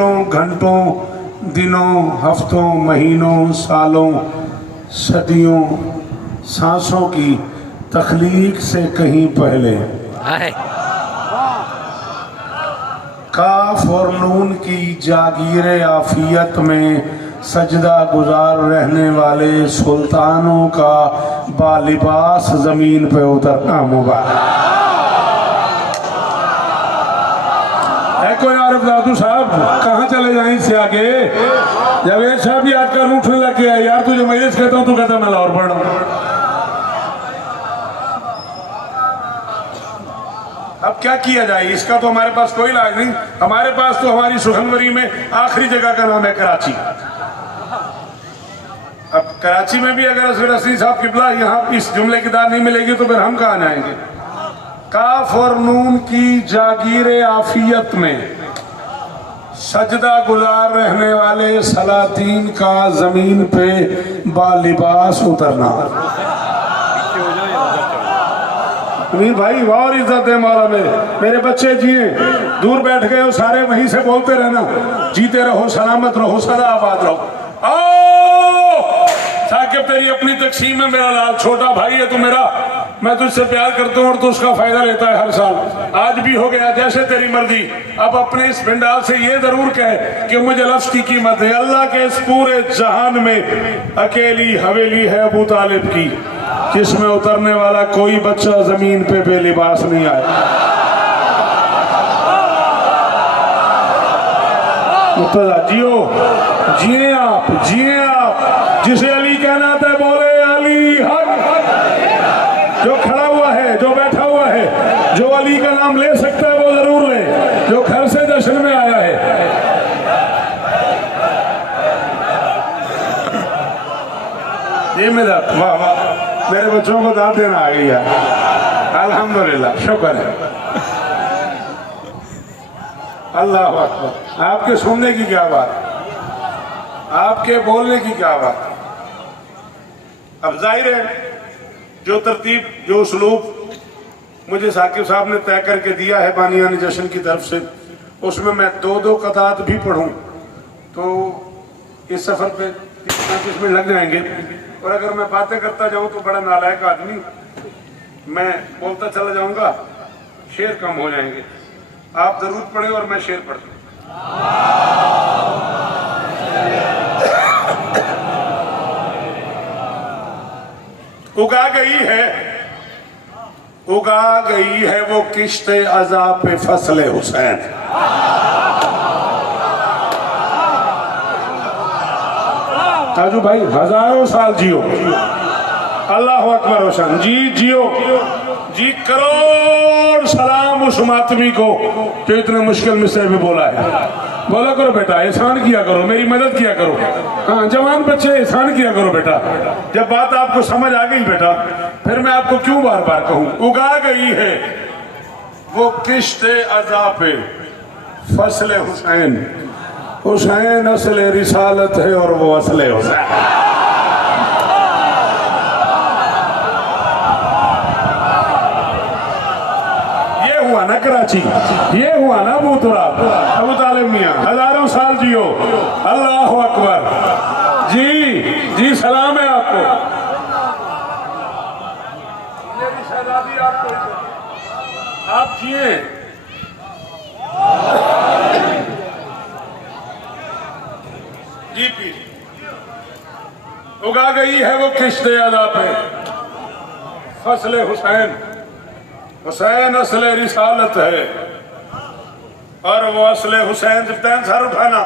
मिनटों, घंटों, दिनों, हफ्तों, महीनों, सालों, सदियों, सांसों की तख्लीक से कहीं पहले काफ और नून की जागीर आफियत में सजदा गुजार रहने वाले सुल्तानों का बालिबास जमीन पे उतरना मुबारक है। कोई आरिफ दादू साहब कहाँ चले जाए इससे आगे? जावेद साहब भी आजकल उठने लग गया यार, तुझे मजलिस कहता हूँ, तू कहता मैं लाहौर पढ़ रहा हूँ। अब क्या किया जाए, इसका तो हमारे पास कोई इलाज नहीं। हमारे पास तो हमारी सुखनवरी में आखिरी जगह का नाम है कराची। अब कराची में भी अगर असगर असली साहब किबला यहाँ इस जुमले की दाद नहीं मिलेगी तो फिर हम कहाँ जाएंगे? काफ और नून की जागीर आफियत में सजदा गुजार रहने वाले सलातीन का जमीन पे बालिबास उतरना। अमीर भाई और इज्जत है मौला मेरे बच्चे जिए, दूर बैठ गए हो सारे, वहीं से बोलते रहना, जीते रहो, सलामत रहो, सदा आबाद रहो। आओ साकिब, तेरी अपनी तकसीम है, मेरा लाल छोटा भाई है तू मेरा, मैं तुझसे प्यार करता हूँ और तू उसका फायदा लेता है हर साल। आज भी हो गया, जैसे तेरी मर्जी। अब अपने इस पिंडाल से ये जरूर कहे कि मुझे लफ्ज की कीमत है। अल्लाह के इस पूरे जहान में अकेली हवेली है अबू तालिब की, जिसमें उतरने वाला कोई बच्चा जमीन पे बेलिबास नहीं आया। जियो, जिए आप, जिए आप। जिसे अली कहना था बोले अली हक। जो खड़ा हुआ है, जो बैठा हुआ है, जो अली का नाम ले सकता है वो जरूर ले, जो घर से जश्न में आया है। ये मेरा वाह वाह, मेरे बच्चों को दाद देना आ गई है, अल्हम्दुलिल्लाह, शुक्र है। अल्लाह अकबर। आपके सुनने की क्या बात, आपके बोलने की क्या बात। अब जाहिर है जो तरतीब, जो उसलूब मुझे साकिब साहब ने तय करके दिया है बानियान जश्न की तरफ से, उसमें मैं दो कतात भी पढ़ूं तो इस सफर पे 30-35 मिनट लग जाएंगे। और अगर मैं बातें करता जाऊं तो बड़ा नालायक आदमी, मैं बोलता चला जाऊंगा, शेर कम हो जाएंगे। आप जरूर पढ़े और मैं शेर पढ़ता हूं। उगा गई है वो किश्ते अज़ाब पे फसले हुसैन। ताजू भाई हजारों साल जियो, अल्लाह अकबर हुसैन जी, जियो जी। करोड़ सलाम उस मातमी को जो इतने मुश्किल मिसरे में बोला है। बोला करो बेटा, एहसान किया करो, मेरी मदद किया करो। हाँ जवान बच्चे, एहसान किया करो बेटा। जब बात आपको समझ आ गई बेटा, फिर मैं आपको क्यों बार बार कहूं। उगा गई है वो किश्ते अज़ाब पे फसले हुसैन। हुसैन असले रिसालत है और वो असले हुसैन। ना कराची, ये हुआ ना अबू तुराब, अबू तालिब मियां, हजारों साल जियो। अल्लाह अकबर जी, जी सलाम है आपको। मेरी शहजादी आपको, आप जिए। G P. उगा गई है वो किश्ते अज़ाब पे फसले हुसैन। हुसैन असले रिसालत है और वो असले हुसैन, जब तैन सर उठाना,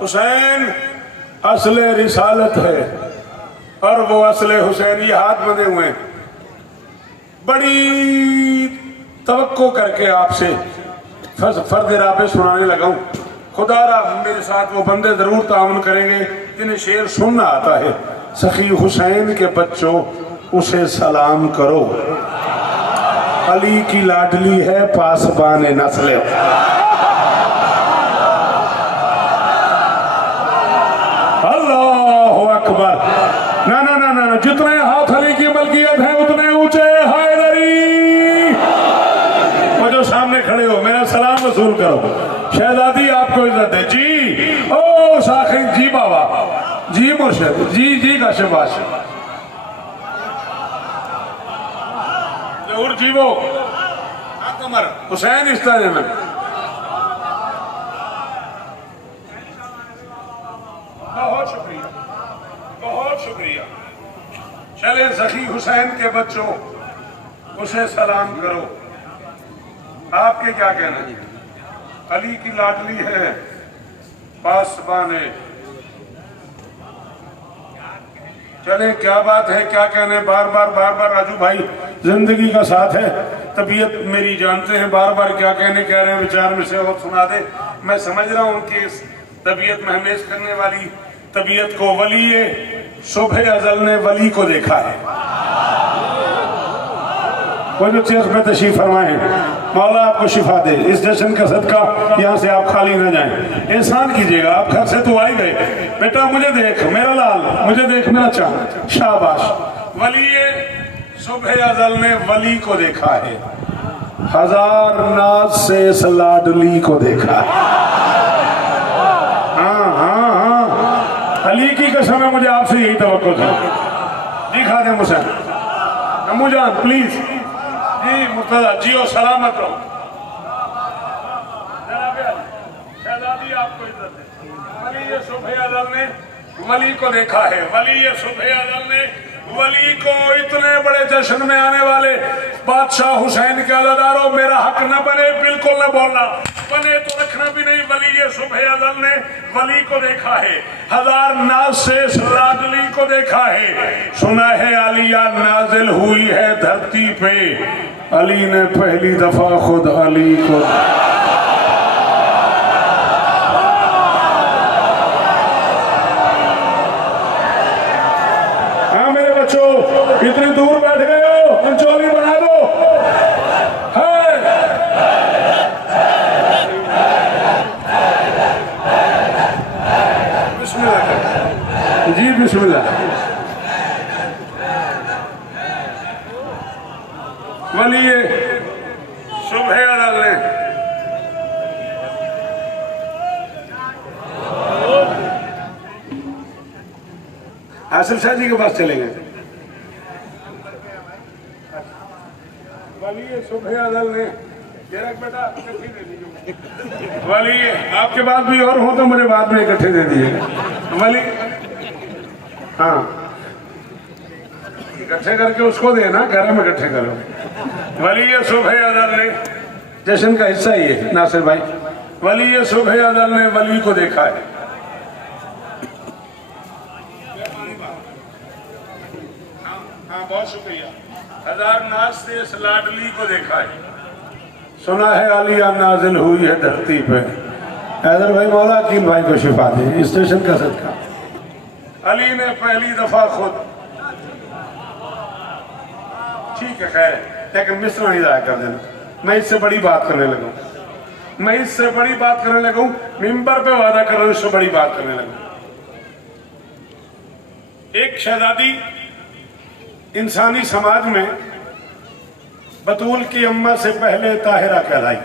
हुसैन असले रिसालत है और वो असले हुसैन। ये हाथ बंधे हुए हैं, बड़ी तवक्को करके आपसे फर्द राबे सुनाने लगा हूं। खुदारा मेरे साथ वो बंदे जरूर ताउन करेंगे जिन्हें शेर सुनना आता है। सखी हुसैन के बच्चों उसे सलाम करो, अली की लाडली है पासबान नस्ल। अल्लाह अकबर। ना ना ना ना, जितने हाथ अली की मलकियत है उतने ऊंचे हैदरी। वो जो सामने खड़े हो, मेरा सलाम वसूल करो। शहजादी आपको इज्जत है जी। ओ साखी जी बाबा जी मुर्शिद जी जी का शबाश जरूर जीवो कमर हुसैन इस तरह में बहुत शुक्रिया बहुत शुक्रिया। चले सखी हुसैन के बच्चों उसे सलाम करो। आपके क्या कहना है? अली की लाडली है पासबान है। चले क्या बात है क्या कहने बार बार राजू भाई जिंदगी का साथ है। तबीयत मेरी जानते हैं बार बार क्या कहने कह रहे हैं विचार में से और सुना दे। मैं समझ रहा हूं उनकी इस तबीयत महमेज करने वाली तबीयत को वली सुबह अजल ने वली को देखा है। वो जो चेयर पे तशरीफ फरमाए मौला आपको शिफा दे। इस जश्न का सदका यहाँ से आप खाली न जाएं। एहसान कीजिएगा आप घर से तो आ ही गए। बेटा मुझे देख मेरा लाल मुझे देख मेरा चांद शाबाश। वली सुबह अजल ने वली को देखा है। हजार नाज से इस लाडली को देखा। अली की कसम है मुझे आपसे यही तवक्को था जी। खादिम हुसैन अम्मू जान प्लीज जी मुर्तजा जियो सलामत रहो। शहजादी आपको इज्जत है। वली सुबह अजल ने वली को देखा है। वली सुबह अजल ने वली को इतने बड़े जश्न में आने वाले बादशाह हुसैन के अज़ादारों मेरा हक न बने बिल्कुल न बोलना बने तो रखना भी नहीं। वली सुबह अजल ने वली को देखा है। हजार नाज से इस लाडली को देखा है। सुना है आलिया नाजिल हुई है धरती पे। अली ने पहली दफा खुद अली को इतने दूर बैठ गए हो पंचोली बना दो। बिस्मिल्लाह जी बिस्मिल्लाह। वली सुबह अजल ने हासिल शाह जी के पास चले गए। सुबह अजल ने बेटा वली आपके बाद भी और हो तो मुझे बाद में इकट्ठे दे दिए। वली हाँ इकट्ठे करके उसको देना घर में इकट्ठे करो। वली सुबह अजल ने जश्न का हिस्सा ही है नासिर भाई। वली सुबह अजल ने वली को देखा है। हाँ बहुत शुक्रिया। हजार नाज से इस लाडली को देखा है। सुना है आलिया नाजिल हुई है धरती पे। हैदर भाई मौला अकील भाई को शिफा दे। स्टेशन का सदका अली ने पहली दफा खुद ठीक है खैर लेकिन मिस्र नहीं जाया कर देना। मैं इससे बड़ी बात करने लगूं। मैं इससे बड़ी बात करने लगूं। मिंबर पे वादा कर रहा हूं इससे बड़ी बात करने लगूं। एक शहजादी इंसानी समाज में बतूल की अम्मा से पहले ताहिरा कहलाई।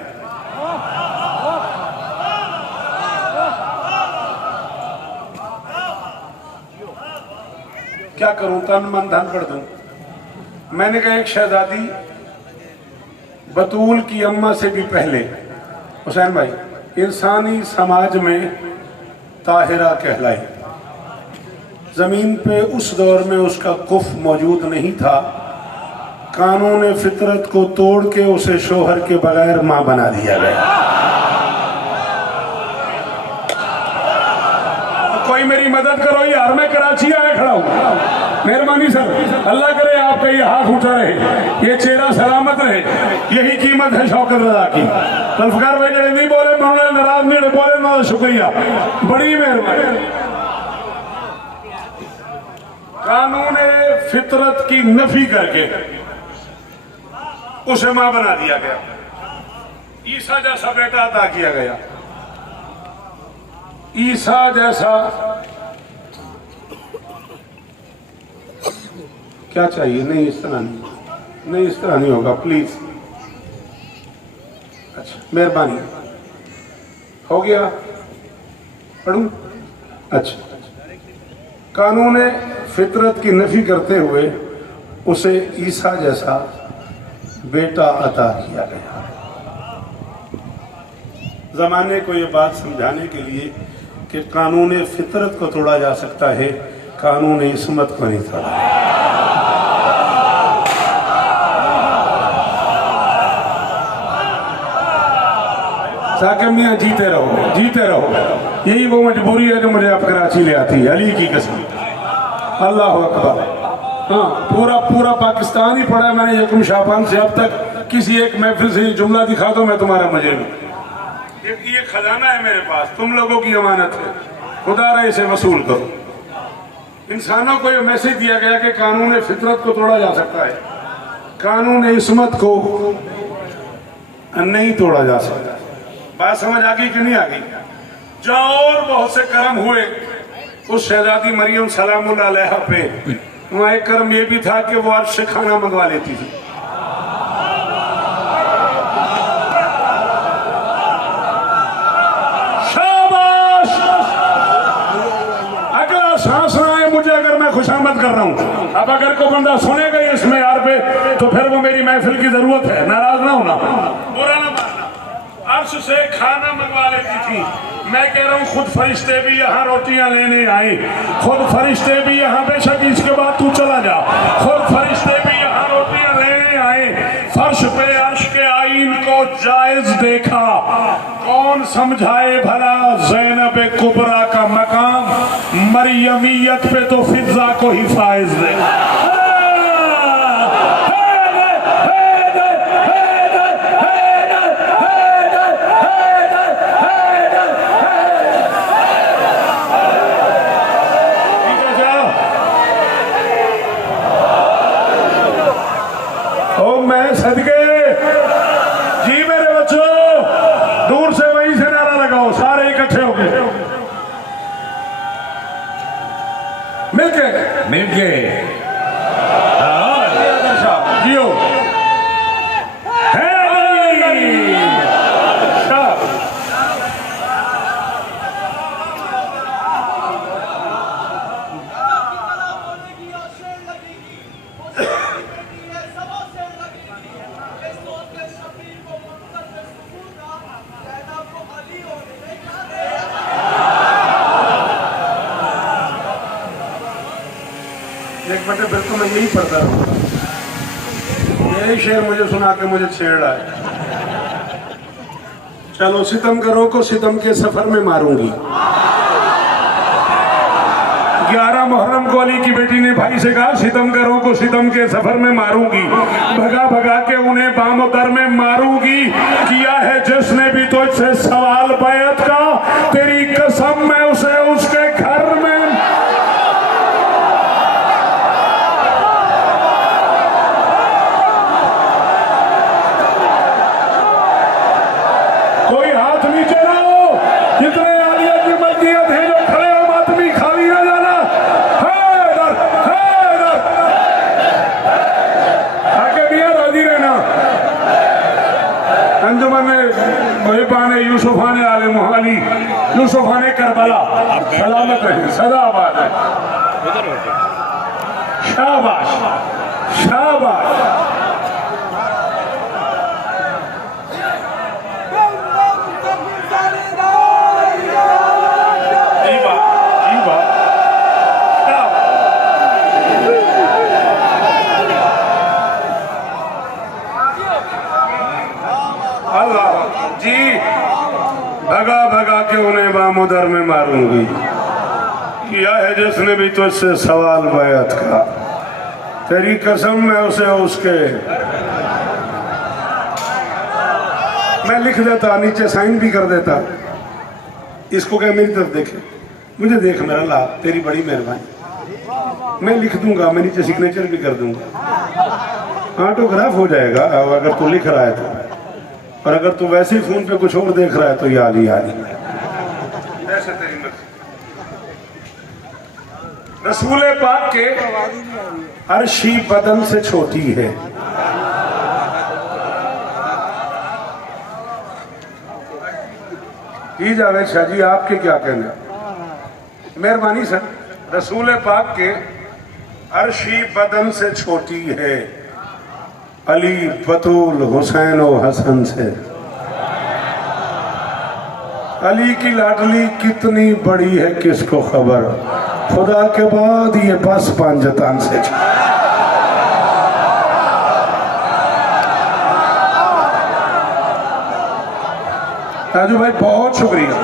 क्या करूं तन मन धन कर दूं। मैंने कहा एक शहजादी बतूल की अम्मा से भी पहले हुसैन भाई इंसानी समाज में ताहिरा कहलाई। जमीन पे उस दौर में उसका कुफ मौजूद नहीं था। कानून फितरत को तोड़ के उसे शोहर के बगैर मां बना दिया गया। कोई मेरी मदद करो यार मैं कराची आया खड़ा हूं। मेहरबानी सर अल्लाह करे आपका ये हाथ उठा रहे ये चेहरा सलामत रहे। यही कीमत है शौकत रजा की। जुल्फकार भाई जड़े नहीं बोले नाराज नहीं बोले ना शुक्रिया बड़ी मेहरबानी। कानून फितरत की नफी करके उसे मां बना दिया गया। ईसा जैसा बेटा अता किया गया। ईसा जैसा क्या चाहिए? नहीं इस तरह नहीं इस तरह नहीं होगा प्लीज। अच्छा मेहरबानी हो गया, पढ़ूं? अच्छा, कानून फितरत की नफी करते हुए उसे ईसा जैसा बेटा अता किया गया। जमाने को ये बात समझाने के लिए कि कानून फितरत को तोड़ा जा सकता है, कानून इस्मत को नहीं तोड़ा। साकिब मियां जीते रहो, जीते रहो। यही वो मजबूरी है जो मुझे अब कराची ले आती है, अली की कसम। अल्लाह अकबर। हाँ, पूरा पूरा पाकिस्तान ही पढ़ा है मैंने यकम शाबान से अब तक। किसी एक महफिल से जुमला दिखा दो मैं तुम्हारा मजे में। ये खजाना है मेरे पास, तुम लोगों की अमानत है, खुदा रहा इसे वसूल करो। इंसानों को ये मैसेज दिया गया कि कानून फितरत को तोड़ा जा सकता है, कानून इस्मत को नहीं तोड़ा जा सकता। बात समझ आ गई कि नहीं आ गई? जहाँ और बहुत से कर्म हुए उस शहजादी मरियम सलामुल्लाह अलैहा पे, वहाँ एक कर्म ये भी था कि वो अर्श से खाना मंगवा लेती थी। शाबाश! अगला सांस ना आए मुझे अगर मैं खुशामद कर रहा हूँ। अब अगर कोई बंदा सुनेगा इस मेयार पे तो फिर वो मेरी महफिल की जरूरत है, नाराज ना होना, बुरा ना मानना। अर्श से खाना मंगवा लेती थी। मैं कह रहा हूँ खुद फरिश्ते भी यहाँ रोटियां लेने आए, खुद फरिश्ते भी यहाँ, बेशक इसके बाद तू चला जा, खुद फरिश्ते भी यहाँ रोटियां लेने आए। फर्श पे अर्श के आईन को जायज देखा, कौन समझाए भला ज़ैनब कुबरा का मकाम, मरियमियत पे तो फिजा को ही फायज देखा। सदके जी मेरे बच्चों, दूर से वहीं से नारा लगाओ, सारे इकट्ठे हो गए, मिलके मिलके जियो। एक बटे फिर तो मैं यही पढ़ता रहूँगा, यही शेर मुझे सुना के मुझे छेड़ रहा है। चलो, सितमगरों को सितम के सफर में मारूंगी। 11 मुहर्रम को अली की बेटी ने भाई से कहा सितमगरों को सितम के सफर में मारूंगी, भगा भगा के उन्हें बामोदर में मारूंगी। किया है जिसने भी तुझसे सवाल बैत का, तेरी कसम मैं उसे उसके घर में। कोई हाथ नीचे लाओ, जितने आलिया की मस्जिद है जो खड़े हम आदमी खाली ना जाना। आके भी राजी रहना। अंजुमन मुहिबान यूसुफान आले मोहाली, यूसुफान करबला, सलामत रहे, सदा आबाद है। शाबाश शाबाश। जी, भगा भगा के उन्हें बामोदर में मारूंगी। किया है जिसने भी तुझसे सवाल बैत का, तेरी कसम मैं उसे उसके। मैं लिख देता, नीचे साइन भी कर देता। इसको क्या मेरी तरफ देखे, मुझे देख मेरा ला, तेरी बड़ी मेहरबानी। मैं लिख दूंगा, मैं नीचे सिग्नेचर भी कर दूंगा, ऑटोग्राफ हो जाएगा अगर तू लिख रहा है तो। और अगर तू वैसे ही फोन पे कुछ और देख रहा है तो याद ही ऐसे तेरी मर्जी। रसूल पाक के अर्शी बदन से छोटी है, ही जावेद शाह जी, आपके क्या कहना? मेहरबानी सर। रसूल पाक के अर्शी बदन से छोटी है, अली बतूल हुसैन और हसन से। अली की लाडली कितनी बड़ी है किसको खबर, खुदा के बाद ये बस पांजतान से। राजू भाई बहुत शुक्रिया,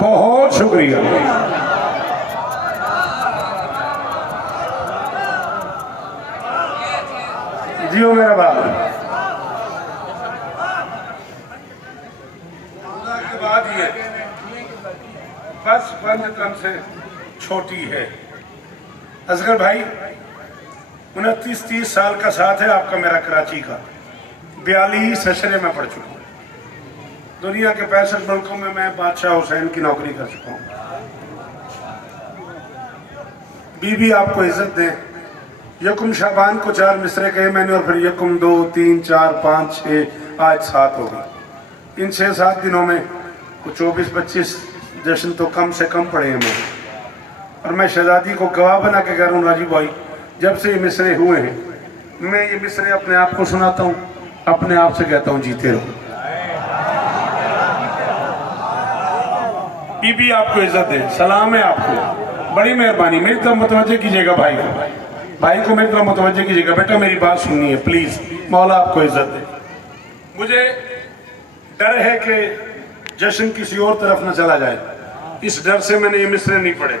बहुत शुक्रिया। जियो मेरा बाप। के बाद ये बस पंजतन से छोटी है। असगर भाई 29-30 साल का साथ है आपका मेरा कराची का। 42 अशरे में पढ़ चुका हूँ। दुनिया के 65 मुल्कों में मैं बादशाह हुसैन की नौकरी कर चुका हूँ। बीबी आपको इज्जत दे। यकुम शाबान को 4 मिसरे कहे मैंने, और फिर यकुम 2, 3, 4, 5, 6, आज 7 हो गई। इन 6-7 दिनों में 24-25 जश्न तो कम से कम पड़े हैं मैं। और मैं शहजादी को गवाह बना के कह रहा हूँ राजीव भाई, जब से ये मिसरे हुए हैं मैं ये मिसरे अपने आप को सुनाता हूँ, अपने आप से कहता हूँ जीते रहो। बीबी आपको इज्जत दे, सलाम है आपको, बड़ी मेहरबानी। मेरी तरफ मुतवज्जे कीजिएगा भाई को, भाई को मेरी तरफ मुतवज्जे कीजिएगा। बेटा मेरी बात सुनिए प्लीज, मौला आपको इज्जत दे। मुझे डर है कि जश्न किसी और तरफ न चला जाए, इस डर से मैंने ये मिसरे नहीं पढ़े।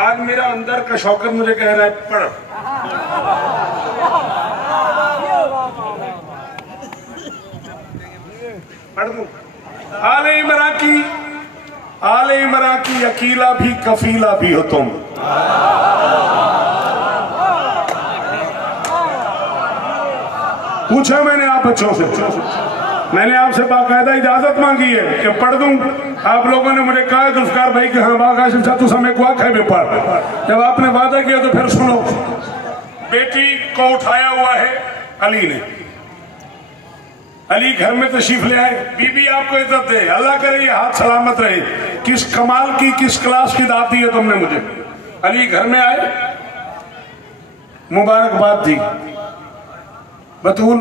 आज मेरा अंदर का शौकत मुझे कह रहा है पढ़। पढ़ दूं? आले इमरा की अकीला भी कफीला भी हो तुम। पूछा मैंने आप बच्चों से, मैंने आपसे बाकायदा इजाजत मांगी है कि पढ़ दूं। आप लोगों ने मुझे कहा जुल्फकार भाई कि हाँ बाग हाशिम साहब तू समय को आखे में पढ़। जब आपने वादा किया तो फिर सुनो। बेटी को उठाया हुआ है अली ने, अली घर में तशरीफ ले आए। बीबी आपको इज्जत दे, अल्लाह करे ये हाथ सलामत रहे। किस कमाल की किस क्लास की दात दी है तुमने मुझे। अली घर में आए, मुबारकबाद दी। बतूल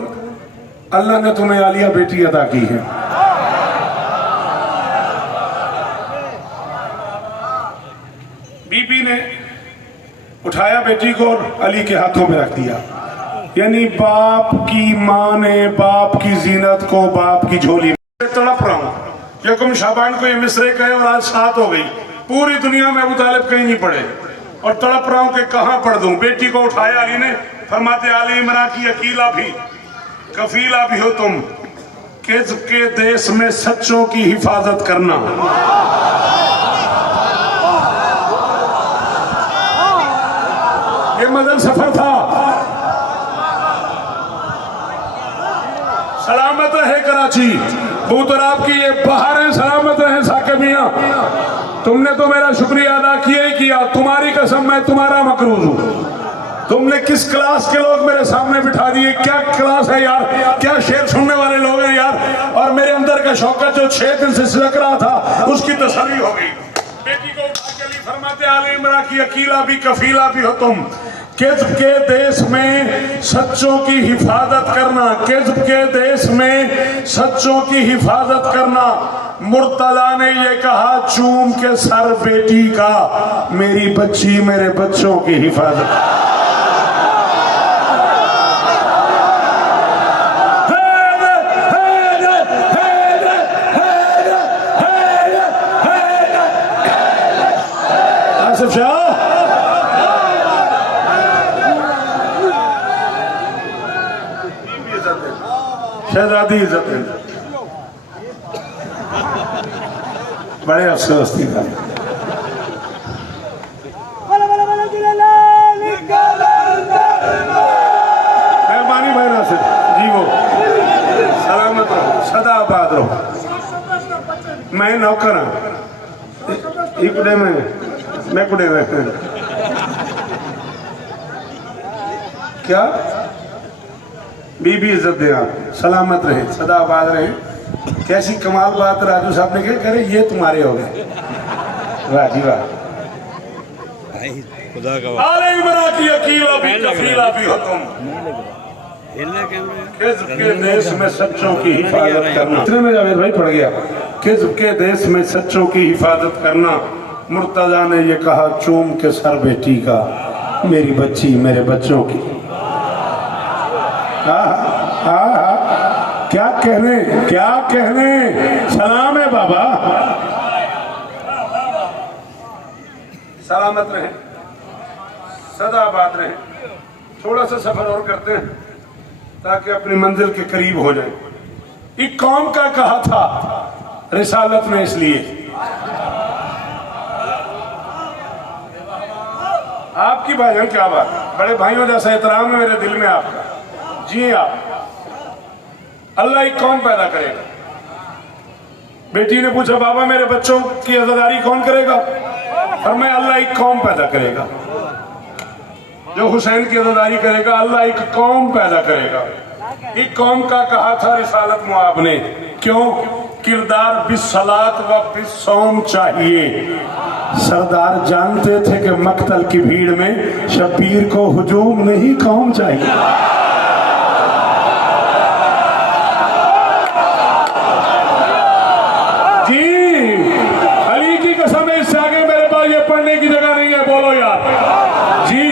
अल्लाह ने तुम्हें आलिया बेटी अदा की है। बीबी ने उठाया बेटी को और अली के हाथों में रख दिया। यानी बाप की माँ ने बाप की जीनत को बाप की झोली में तड़प रहा हूं। यकुम शाबान को ये मिसरे कहे और आज 7 हो गई। पूरी दुनिया में अबू तालिब कहीं नहीं पढ़े और तड़प रहा हूं कि कहां पढ़ दूं। बेटी को उठाया अली ने, फरमाते आले इमरान की अकीला भी कफीला भी हो तुम। किज़्ब के देश में सच्चों की हिफाजत करना। ये मदन सफर था। सलामत रहे कराची, बूतराब की ये बहारें सलामत रहे साके मियां। तुमने तो मेरा शुक्रिया अदा किया ही किया। तुम्हारी कसम मैं तुम्हारा मकरूज हूं। तुमने किस क्लास के लोग मेरे सामने बिठा दिए। क्या क्लास है यार, क्या शेर सुनने वाले लोग हैं यार। और मेरे अंदर का शौकत जो 6 दिन से सिलक रहा था उसकी तसल्ली हो गई। बेटी को उठा के लिए फरमाते आले इमरान की अकीला भी कफीला भी हो तुम। किज़्ब के देश में सच्चों की हिफाजत करना, किज़्ब के देश में सच्चों की हिफाजत करना। मुर्तजा ने ये कहा चूम के सर बेटी का, मेरी बच्ची मेरे बच्चों की हिफाजत। आसिफ शाह शहजादी इज्जत है, बड़े अफसोस की बात। मेहरबानी भाई नासिर जी, वो सलामत रहो, सदा आबाद रहो। मैं नौकर हाँ, इकड़े में मैं कुड़े में क्या। बीबी इज्जत दे, आप सलामत रहे, सदा आबाद रहे। कैसी कमाल बात राजू साहब ने कहा, करे ये तुम्हारे हो गए। वाह जी वाह। खुदा का अरे इमरा की अकीला भी कफीला भी हो तुम। किस्म के देश में सच्चों की हिफाजत करना। इतने में जावेद भाई पड़ गया। किस्म के देश में सच्चों की हिफाजत करना। मुर्तजा ने ये कहा चूम के सर बेटी का, मेरी बच्ची मेरे बच्चों की। क्या कहने, क्या कहने। सलाम है बाबा। सलामत रहे, सदा आबाद रहे। थोड़ा सा सफर और करते हैं ताकि अपनी मंजिल के करीब हो जाए। एक कौम का कहा था रिसालत ने, इसलिए आपकी भाइयों क्या बात, बड़े भाइयों जैसा एहतराम है मेरे दिल में आपका। जी आप, अल्लाह एक कौम पैदा करेगा। बेटी ने पूछा बाबा मेरे बच्चों की अज़ादारी कौन करेगा? और मैं अल्लाह एक कौम पैदा करेगा। जो हुसैन की अज़ादारी करेगा अल्लाह एक कौम पैदा करेगा। एक कौम का कहा था रिसालत मुआब ने, क्यों? किरदार बिस्सलात व बिस्सौम चाहिए। सरदार जानते थे कि मक्तल की भीड़ में शब्बीर को हुजूम नहीं कौम चाहिए। जी अली की कसम है, इससे आगे मेरे पास ये पढ़ने की जगह नहीं है। बोलो यार। जी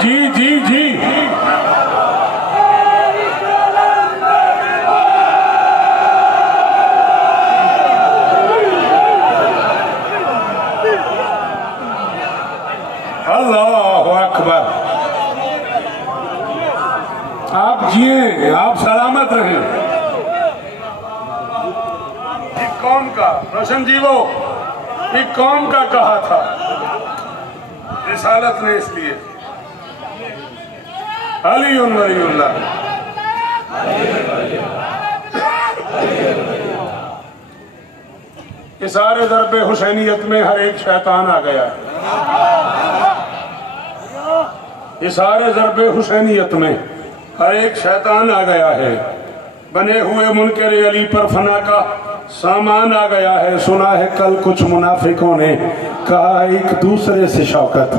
जी जी जी। अल्लाहु अकबर। आप जिए, आप सलामत रहें। एक कौम का रोशन जीवो, एक कौम का कहा था रिसालत ने, इसलिए अली वलीउल्लाह। इस सारे दरबे हुसैनियत में हर एक शैतान आ गया है। इस सारे ज़रबे हुसैनियत में हर एक शैतान आ गया है। बने हुए मुनकर अली पर फना का सामान आ गया है। सुना है कल कुछ मुनाफिकों ने कहा एक दूसरे से शौकत,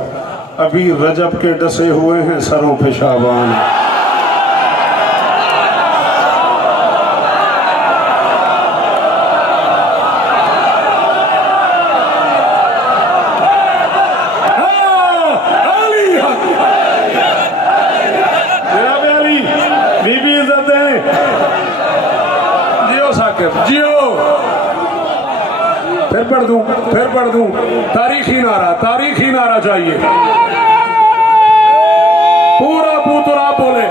अभी रजब के डसे हुए हैं सरों पे शाबान। जियो, फिर पढ़ दूं। तारीखी नारा चाहिए। पूरा पूतरा बोले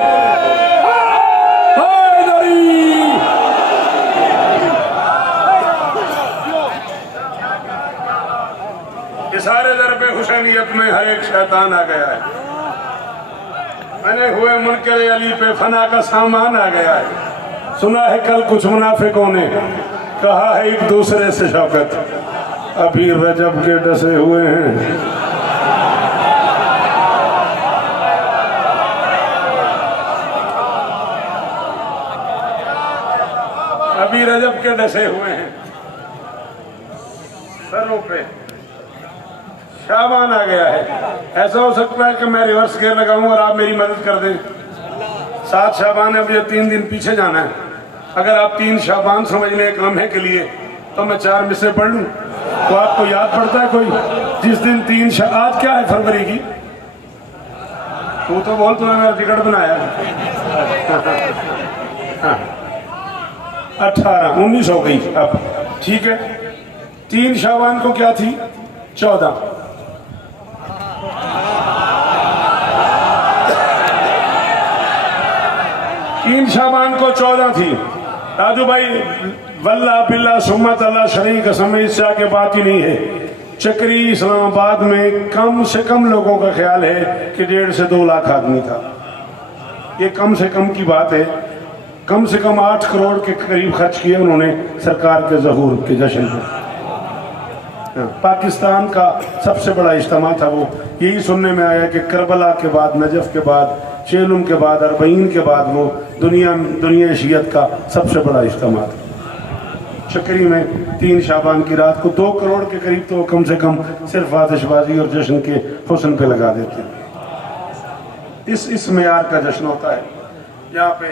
इस सारे दरबे हुसैनियत में हर एक शैतान आ गया है। बने हुए मुनकर अली पे फना का सामान आ गया है। सुना है कल कुछ मुनाफिकों ने कहा है एक दूसरे से शौकत, अभी रजब के डसे हुए हैं। अभी रजब के डसे हुए हैं सरों पे शाबान आ गया है। ऐसा हो सकता है कि मैं रिवर्स गियर लगाऊं और आप मेरी मदद कर दें। 7 शाबान है, मुझे 3 दिन पीछे जाना है। अगर आप 3 शाबान समझ लें एक लम्हे के लिए तो मैं 4 मिसरे पढ़ लूं। तो आपको याद पड़ता है कोई जिस दिन 3 आज क्या है फरवरी की? तू तो बोल, तूने मेरा टिकट बनाया। 18 19 हो गई अब, ठीक है। 3 शाबान को क्या थी? 14। तीन शाबान को 14 थी। राजू भाई वल्ला बिल्ला सुम्मत अल्लाह शरीक कसम, इससे आगे बात ही नहीं है। चक्री इस्लामाबाद में कम से कम लोगों का ख्याल है कि 1.5 से 2 लाख आदमी था। ये कम से कम की बात है। कम से कम 8 करोड़ के करीब खर्च किए उन्होंने सरकार के ज़हूर के जश्न में। पाकिस्तान का सबसे बड़ा इज्तिमा था वो। यही सुनने में आया कि करबला के बाद, नजफ के बाद, चेलुम के बाद, अरबईन के बाद वो दुनिया शियत का सबसे बड़ा इज्तिमा था। चक्री में 3 शाबान की रात को 2 करोड़ के करीब तो कम से कम सिर्फ आतिशबाजी और जश्न के हुस्न पे लगा देते हैं। इस मेयार का जश्न होता है। यहाँ पे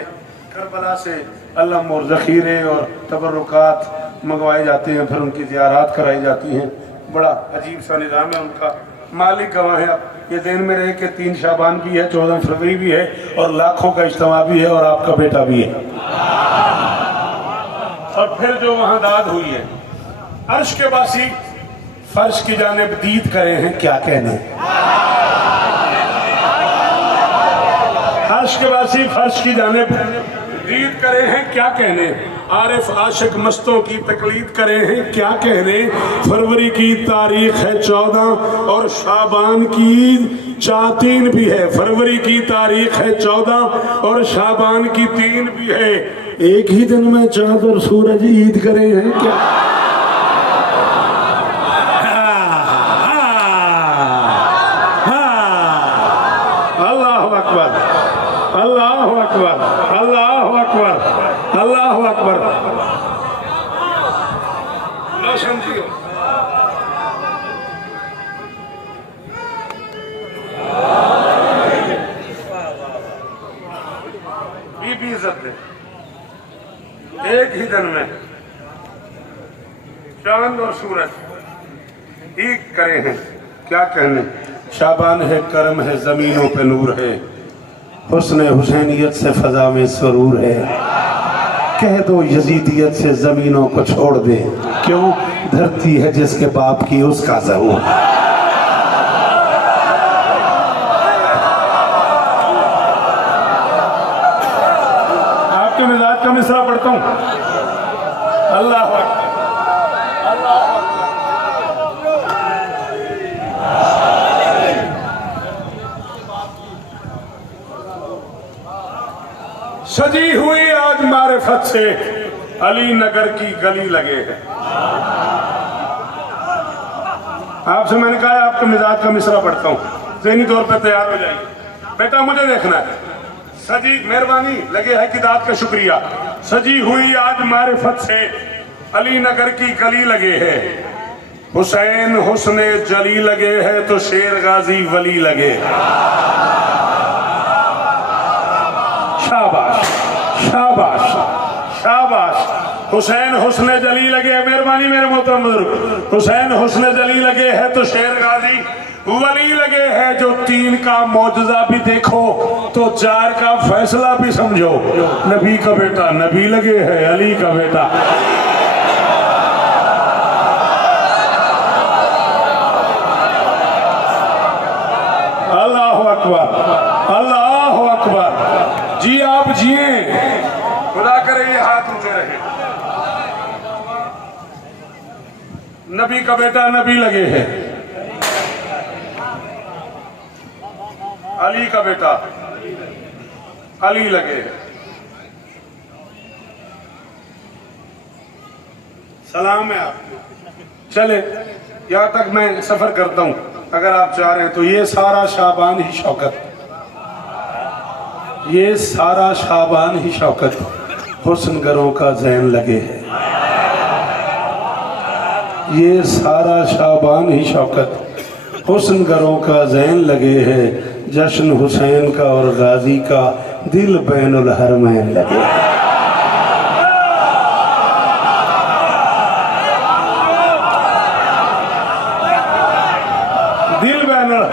करबला से अलम और ज़ख़ीरे और तबरुकात मंगवाए जाते हैं, फिर उनकी ज़ियारत कराई जाती हैं। बड़ा अजीब सा निज़ाम है उनका। मालिक गवाह है, ये दिन में रहे कि 3 शाबान भी है, 14 फरवरी भी है और लाखों का इज्तिमा भी है और आपका बेटा भी है। और फिर जो वहां दाद हुई है, अर्श के बासी फर्श की जानिब दीद करे हैं, क्या कहने। अर्श के बासी फर्श की जानिब दीद करे हैं, क्या कहने। आरिफ आशिक मस्तों की तकलीद करे हैं, क्या कहने। फरवरी की तारीख है 14 और शाबान की 3 भी है। फरवरी की तारीख है 14 और शाबान की 3 भी है। एक ही दिन में चांद और सूरज ईद करे हैं क्या। अल्लाह अकबर, अल्लाह अकबर, अल्लाह अकबर, अल्लाह अकबर। लो समझियो, बीबी इज्जत दे। एक ही दिन में चांद और सूरज ईद करे हैं, क्या कहने। शाबान है, करम है, जमीनों पे नूर है, हुस्न हुसैनियत से फजा में सरूर है। कह दो यजीदियत से जमीनों को छोड़ दे, क्यों धरती है जिसके बाप की उसका ज़हूर। आपके मिजाज का मिसरा पढ़ता हूँ। अल्लाह अकबर, अल्लाह सजी हुई आज मारिफत से अली नगर की गली लगे है। आपसे मैंने कहा आपके मिजाज का मिसरा पढ़ता हूँ, ज़हनी तौर पे तैयार हो जाइए। बेटा मुझे देखना है। सजी, मेहरबानी लगे है कि दाद का शुक्रिया। सजी हुई आज मारिफत से अली नगर की गली लगे है। हुसैन हुस्ने जली लगे है तो शेर गाजी वली लगे। शाबाश, शाबाश, शाबाश। हुसैन हुस्ने जली लगे, मेहरबानी मेरे मोहतरम बुजुर्ग। हुसैन हुस्ने जली लगे है तो शेर गाजी वली लगे है। जो 3 का मौजज़ा भी देखो तो 4 का फैसला भी समझो। नबी का बेटा नबी लगे है, अली का बेटा। अल्लाह अकबर, अल्लाह अकबर। जी आप जिए, खुदा करे ये हाथ ऊंचे रहे। नबी का बेटा नबी लगे है, अली का बेटा अली लगे है। सलाम है आपको। चले, यहां तक मैं सफर करता हूं। अगर आप चाह रहे हैं तो ये सारा शाबान ही शौकत, ये सारा शाबान ही शौकत हुस्न गरों का ज़ैन लगे है। ये सारा शाबान ही शौकत हुस्न गरों का ज़ैन लगे है। जश्न हुसैन का और गाजी का दिल बैनुल हरमैन लगे। दिल बैनुल,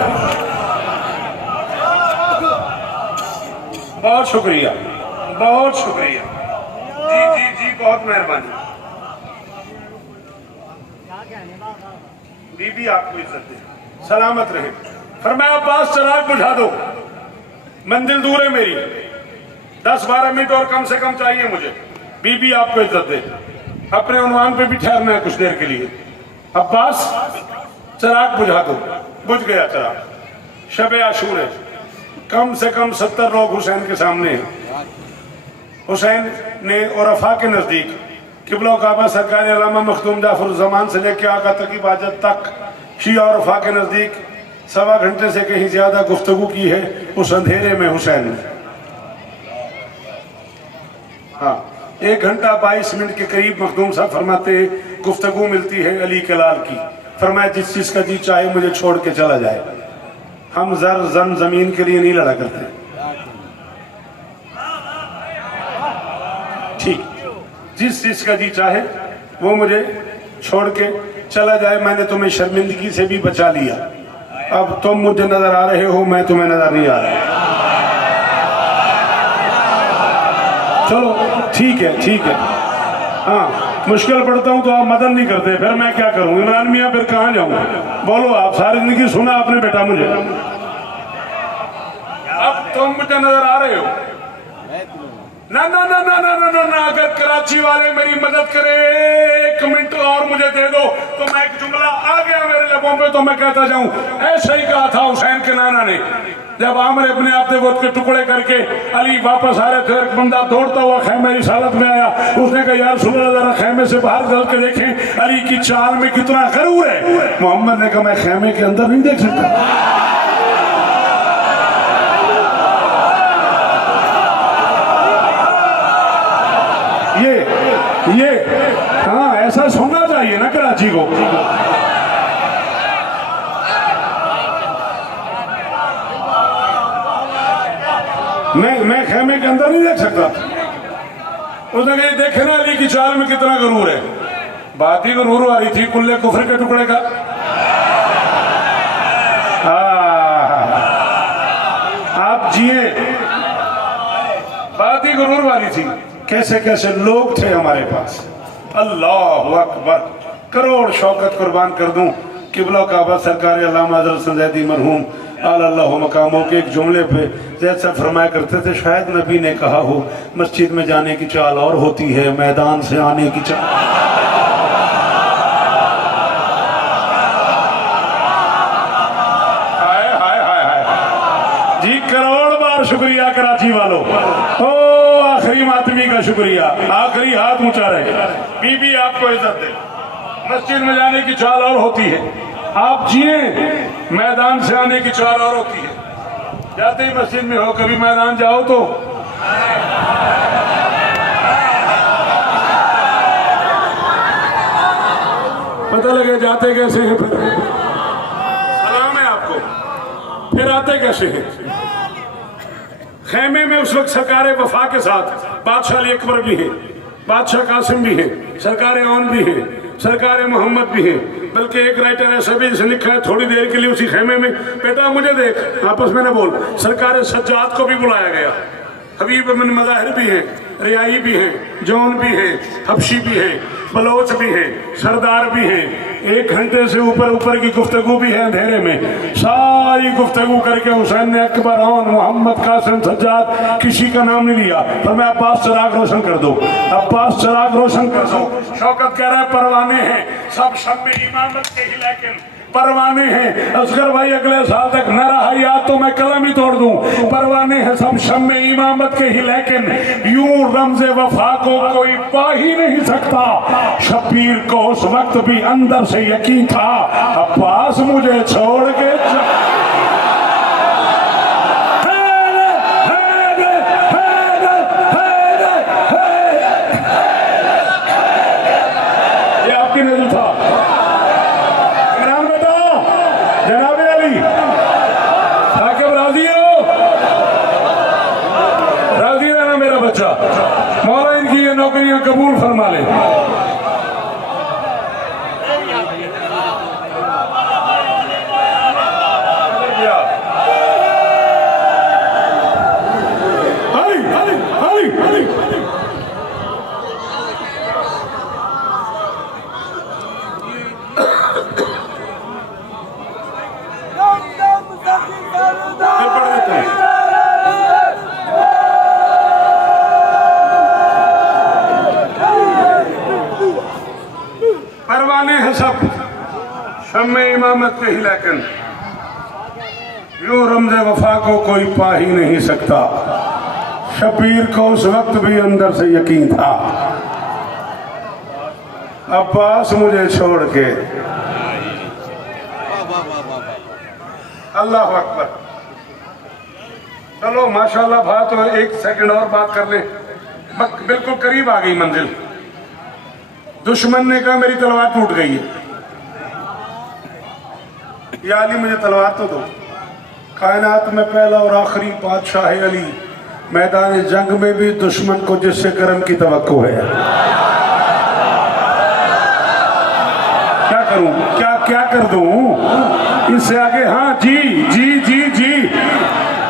बहुत शुक्रिया, बहुत शुक्रिया। जी जी जी, बहुत मेहरबानी। बीबी आपको इज्जत दे, सलामत रहे। फरमाया अब्बास चराग बुझा दो, मंजिल दूर है मेरी, 10-12 मिनट और कम से कम चाहिए मुझे। बीबी आपको इज्जत दे। अपने उन्वान पे भी ठहरना है कुछ देर के लिए। अब्बास चराग बुझा दो। बुझ गया चराग। शब आशूर है, कम से कम 70 लोग हुसैन के सामने हैं। हुसैन ने उरफा के नजदीक किबला काबा सरकार अल्लामा मखदूम जाफर जमान से लेकर आका तकीब आजत तक शिया और उरफा के नजदीक 1.25 घंटे से कहीं ज्यादा गुफ्तगू की है उस अंधेरे में हुसैन ने। हाँ, 1 घंटा 22 मिनट के करीब मखदूम साहब फरमाते गुफ्तगू मिलती है अली के लाल की। फरमाया जिस चीज का जी चाहे मुझे छोड़ के चला जाए, हम जर जन जमीन के लिए नहीं लड़ा करते। ठीक, जिस चीज का जी चाहे वो मुझे छोड़ के चला जाए। मैंने तुम्हें शर्मिंदगी से भी बचा लिया, अब तुम मुझे नजर आ रहे हो, मैं तुम्हें नजर नहीं आ रहा। चलो ठीक है, ठीक है। हाँ, मुश्किल पड़ता हूं तो आप मदद नहीं करते, फिर मैं क्या करूं? इमरान मियां फिर कहां जाऊं? बोलो, आप सारी जिंदगी सुना आपने बेटा मुझे, अब तुम मुझे नजर आ रहे हो। ना ना ना ना ना ना ना ना, अगर कराची वाले मेरी मदद करे 1 मिनट और मुझे दे दो तो मैं एक जुमला आ गया मेरे लबों पे तो मैं कहता जाऊं, ऐसा ही कहा था हुसैन के नाना ने जब आमर अपने आपने वो के टुकड़े करके अली वापस आ रहे थे। एक बंदा दौड़ता हुआ खैमे रिसालत में आया, उसने कहा यार सुनो जरा खैमे से बाहर चल के देखें अली की चाल में कितना गरूर है। मोहम्मद ने कहा मैं खैमे के अंदर नहीं देख सकता। ये हाँ, ऐसा सुनना चाहिए ना कराची को। मैं खेमे के अंदर नहीं देख सकता। उसने कहा देखे ना अली की चाल में कितना गरूर है। बात ही गरूर वाली थी, कुल्ले कुफर के टुकड़े का। आप जिए, बात ही गरूर वाली थी। कैसे कैसे लोग थे हमारे पास, अल्लाह अकबर। करोड़ शौकत कुर्बान कर दूं किबला काबा सरकार अल्लामा हज़रत सैयदी मरहूम अल्लाह मकामों के एक जुमले पे जैसा फरमाया करते थे, शायद नबी ने कहा हो मस्जिद में जाने की चाल और होती है, मैदान से आने की चाल। हाय हाय हाय हाय जी, करोड़ बार शुक्रिया कराची वालों। ओ आखिरी मातमी का शुक्रिया, आखिरी हाथ ऊंचा रहे। बीबी आपको इज्जत दे। मस्जिद में जाने की चाल और होती है, आप जिए, मैदान से आने की चाल और होती है। जाते ही मस्जिद में हो, कभी मैदान जाओ तो पता लगे जाते कैसे हैं, फिर सलाम है आपको, फिर आते कैसे हैं। खेमे में उस वक्त सरकार वफा के साथ बादशाह अली अकबर भी है, बादशाह कासिम भी है, सरकार ओन भी है, सरकार मोहम्मद भी है। बल्कि एक राइटर ऐसा भी जिसे लिखा है थोड़ी देर के लिए उसी खेमे में, बेटा मुझे देख, आपस में न बोल। सरकार सज्जाद को भी बुलाया गया, हबीब बिन मज़ाहिर भी है, रियाई भी है, जौन भी है, हबशी भी है, बलोच भी है, सरदार भी है। 1 घंटे से ऊपर की गुफ्तगू भी है अंधेरे में। सारी गुफ्तगू करके हुसैन ने अकबर ओन मोहम्मद कासिम सज्जाद किसी का नाम नहीं लिया, पर मैं अब्बास चिराग रोशन कर दो, अब्बास चिराग रोशन कर दो। शौकत कह रहा है परवाने हैं सब शब में इमामत के ही, लेकिन परवाने हैं। असगर भाई अगले साल तक न रहा याद तो मैं कलम ही तोड़ दूं। परवाने हैं सब शब में इमामत के ही, लेकिन यूं रमज़े वफा को कोई पा ही नहीं सकता। शबीर को उस वक्त भी अंदर से यकीन था, अब्बास मुझे छोड़ के ये आपकी नजर था। मौला इनकी ये नौकरियां कबूल फरमा ले। परवाने हैं सब शम्मे इमामत के ही, लेकिन यूं रमज़े वफा को कोई पा ही नहीं सकता। शबीर को उस वक्त भी अंदर से यकीन था, अब्बास मुझे छोड़ के। अल्लाह अकबर। चलो माशाल्लाह, बात तो 1 सेकंड और बात कर ले। बिल्कुल करीब आ गई मंजिल। दुश्मन ने कहा मेरी तलवार टूट गई है, या अली मुझे तलवार तो दो। कायनात में पहला और आखिरी बादशाह है अली, मैदान जंग में भी दुश्मन को जिससे करम की तवक्को है। क्या करूं, क्या कर दूं इससे आगे? हाँ जी जी जी जी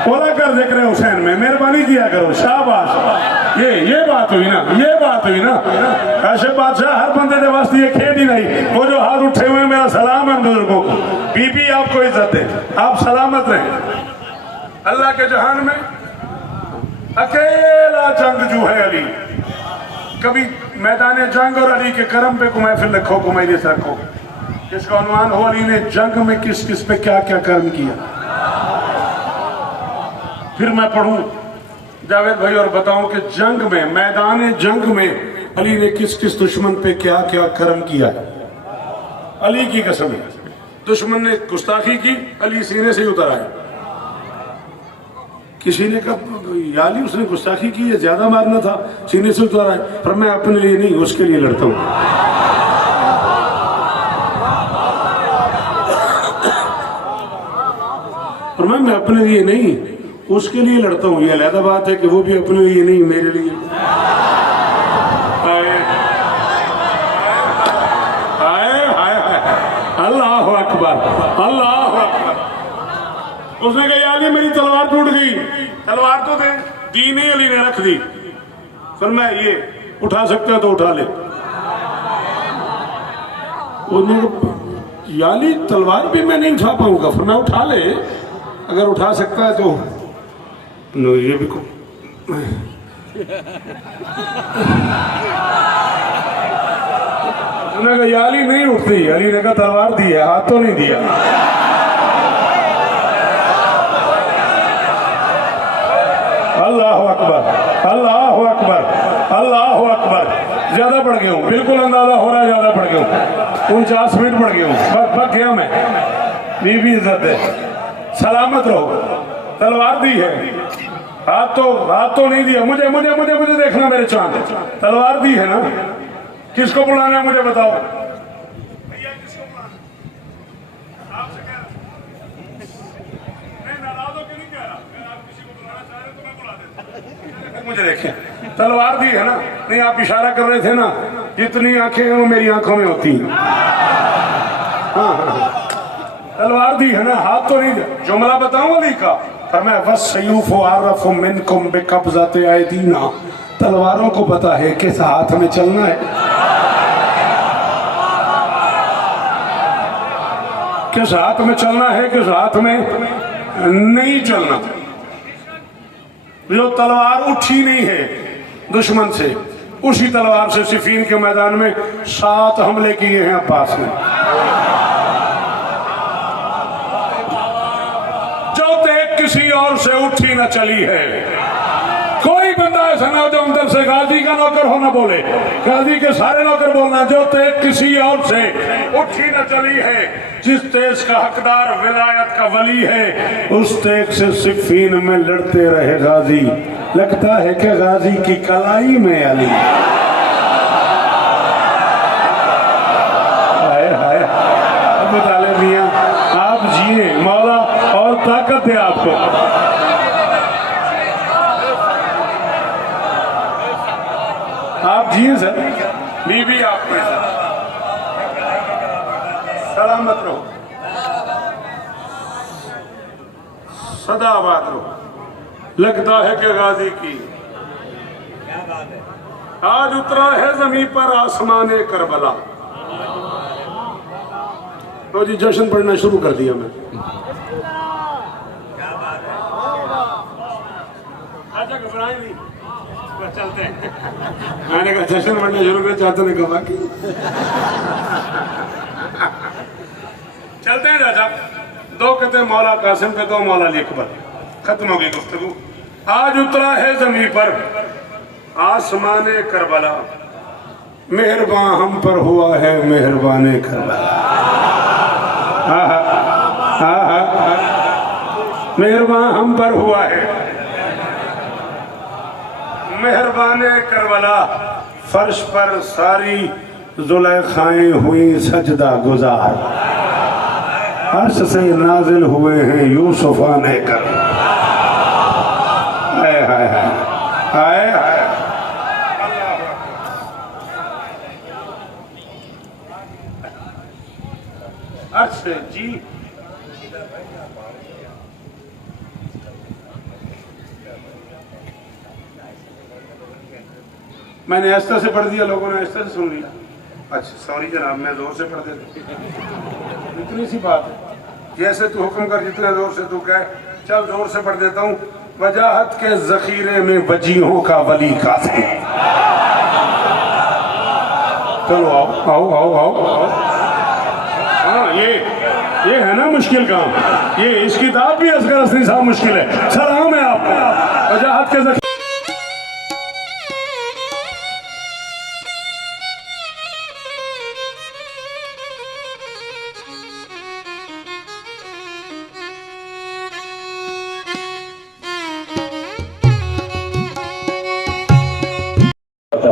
बोला कर जिक्र हुसैन में, मेहरबानी किया करो, शाबाश। ये बात हुई ना, ये बात हुई ना। काशिफ बादशाह हर बंदे के वास्ते ये खेल ही नहीं। वो जो हाथ उठे हुए मेरा सलाम है बुजुर्गों को, बीबी आपको इज्जत है, आप सलामत रहें। अल्लाह के जहान में अकेला जंगजू है अली। कभी मैदान जंग और अली के करम पे को महफिल रखो, को मजलिस रखो, जिसका अनुमान हो अली ने जंग में किस किस पे क्या क्या कर्म किया। फिर मैं पढ़ूं जावेद भाई और बताऊं कि जंग में, मैदान जंग में अली ने किस किस दुश्मन पे क्या क्या कर्म किया। अली की कसम है, दुश्मन ने गुस्ताखी की, अली सीने से उतर आए। किसी ने कहा याली उसने गुस्ताखी की है, ज्यादा मारना था, सीने से उतर आए। पर मैं अपने लिए नहीं, उसके लिए लड़ता हूं। और मैं अपने लिए नहीं, उसके लिए लड़ता हूं। ये अलग बात है कि वो भी अपने लिए नहीं, मेरे लिए। अल्लाह अकबर, अल्लाह अकबर। उसने कहा अली मेरी तलवार टूट गई, तलवार तो दे। दीने अली ने रख दी। फिर मैं ये उठा सकते हो तो उठा ले। याली तलवार भी मैं नहीं उठा पाऊंगा। फिर मैं उठा ले, अगर उठा सकता है तो नो। ये भी उन्होंने कहा याली नहीं उठती। अली ने कहा तलवार दी है, हाथ तो नहीं दिया। अल्लाह अकबर, अल्लाह अकबर, अल्लाह अकबर। ज्यादा पड़ गया हूँ, बिल्कुल अंदाजा हो रहा है ज्यादा पड़ गया हूँ। 49 मिनट पड़ गया हूँ, बक गया मैं। बीबी इज्जत है, सलामत रहो। तलवार दी है, हाथ तो नहीं दिया। मुझे मुझे मुझे मुझे देखना मेरे चांद, तलवार दी है ना। किसको बुलाना है मुझे बताओ भैया, किसको बुलाना? आपसे कह रहा, नाराज हो के नहीं कह रहा। अगर आप किसी को बुलाना चाह रहे तो मैं बुला देता। मुझे देखें, तलवार दी है ना। नहीं आप इशारा कर रहे थे ना, जितनी आंखें हैं वो मेरी आंखों में होती हैं। हाँ, तलवार दी है ना, हाथ तो नहीं दिया। जुमला बताऊं अली का, फरमाया वस्सयूफ आरफ मिनकुम बिकब्ज़ति अयदीना। तलवारों को पता है किस हाथ में चलना है, किस हाथ में चलना है, किस हाथ में नहीं चलना। जो तलवार उठी नहीं है दुश्मन से, उसी तलवार से सिफीन के मैदान में 7 हमले किए हैं अब्बास ने। किसी और से उठी न चली है। कोई बंदा ऐसा ना हो जो अंदर से गाजी का नौकर हो ना बोले। गाजी के सारे नौकर बोलना, जो तेज किसी और से उठी न चली है। जिस तेज का हकदार विलायत का वली है, उस तेज से सिफीन में लड़ते रहे गाजी। लगता है कि गाजी की कलाई में अली। हाय हाय, अब बता ले मियां, आप जिए, मौला और ताकत है आपको। आप जिए सर, बीबी आप में सलामत रहो, सदा आबाद रहो। लगता है कि गाजी की आज उतरा है जमीन पर आसमाने करबला। तो जी जश्न पढ़ना शुरू कर दिया मैं। अच्छा घबराए नहीं, चलते हैं। मैंने कहा जश्न पढ़ना शुरू कर, चाहते ने कहा कि चलते हैं राजा। 2 कहते मौला कासिम पे, 2 मौला अली अकबर। खत्म हो गई गुफ्तगू। आज उतरा है जमीन पर आसमाने करबला, मेहरबान हम पर हुआ है मेहरबाने करबला। मेहरबान हम पर हुआ है मेहरबाने करबला फर्श पर सारी जुलेखाएं हुई सजदा गुजार, अर्श से नाजिल हुए हैं यूसुफाने कर। हाय हाय हाय हाय हाय। अर्श जी मैंने ऐसा से पढ़ दिया, लोगों ने ऐसा से सुन लिया। अच्छा सॉरी जनाब, मैं जोर से पढ़ देता, इतनी सी बात है। जैसे तू हुक्म कर, जितने जोर से तू कह, चल जोर से पढ़ देता हूँ। वजाहत के जखीरे में वजीहों का वली काफी। चलो आओ आओ आओ आओ, आओ। हाँ ये है ना मुश्किल काम। ये इस किताब भी असगर असली साहब मुश्किल है। सलाम है आपको। वजाहत के जखीरे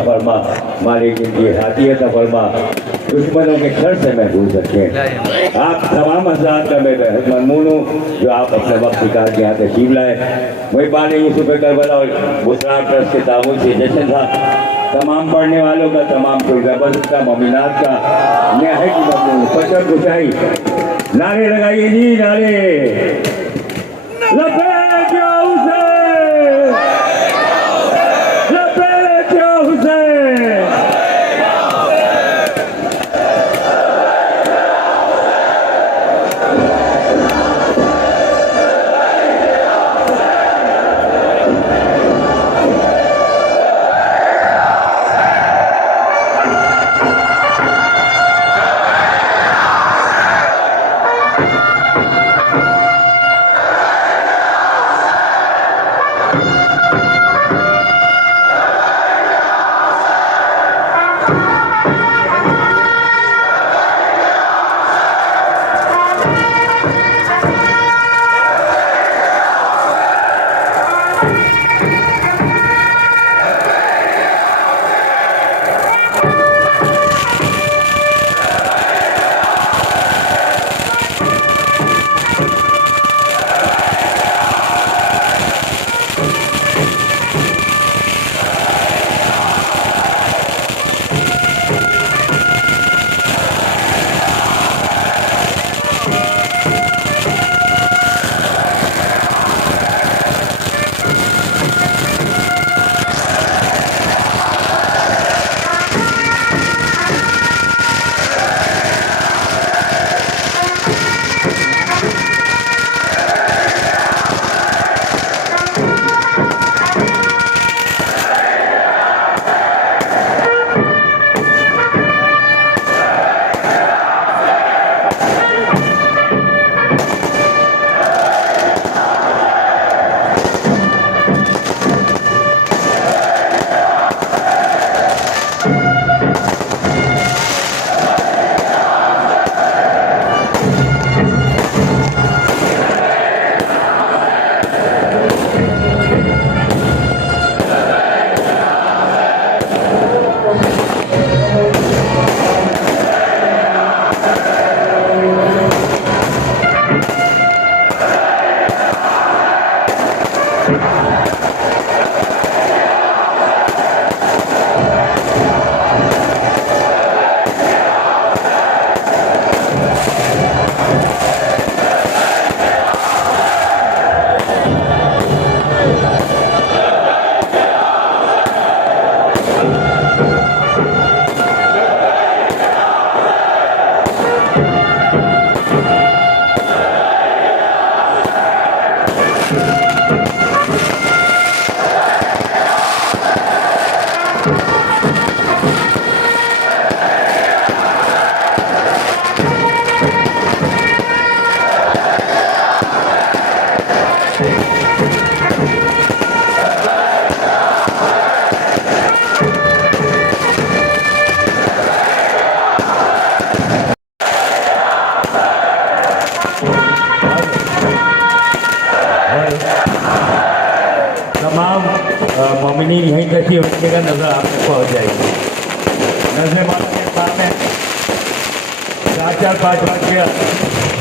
फरमा, मालिक इनकी हाथियत फरमा, दुश्मनों के शर से महफूज रखें। आप तमाम हजरात का मैं ममनून हूँ जो आप अपने वक्त निकाल के यहाँ तशरीफ लाए। वही बाने यूसुफ करबला और बुशरा ट्रस्ट के ताउन से जश्न था। तमाम पढ़ने वालों का, तमाम तुलगाबंद का, मोमिनात का नहायत ममनून। पचर गुसाई नारे लगाइए जी, नारे लब्बैक या हुसैन, लब्बैक या हुसैन। तमाम मोमिनीन यहीं तशरीफ रखिएगा, नज़र आप तक पहुँच जाएगी। नजर वाला के सामने 4-4-5 के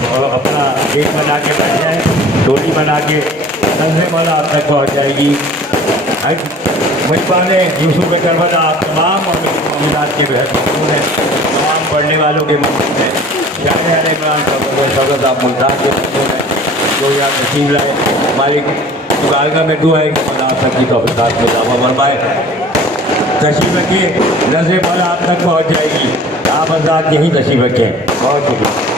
और अपना गेट बना के बैठ जाए, डोली बना के नजर वाला आप तक पहुँच जाएगी। मजबान यूसुफ करबला आप तमाम मोमिनात के बेहद मकबूल हैं, तमाम पढ़ने वालों के मकबूल हैं। शायर इमरान शौकत आप मुल्तान के मकबूल हैं, जो यहाँ नसीब लाए। मालिक दुआगा में दुआ है कि खुदा आप सबकी तौफीक़ात में इज़ाफ़ा फरमाए। तशरीफ़ रखिए, नज़र वाला आप तक पहुँच जाएगी। आप आज़ाद यहीं तशरीफ़ रखें। बहुत शुक्रिया।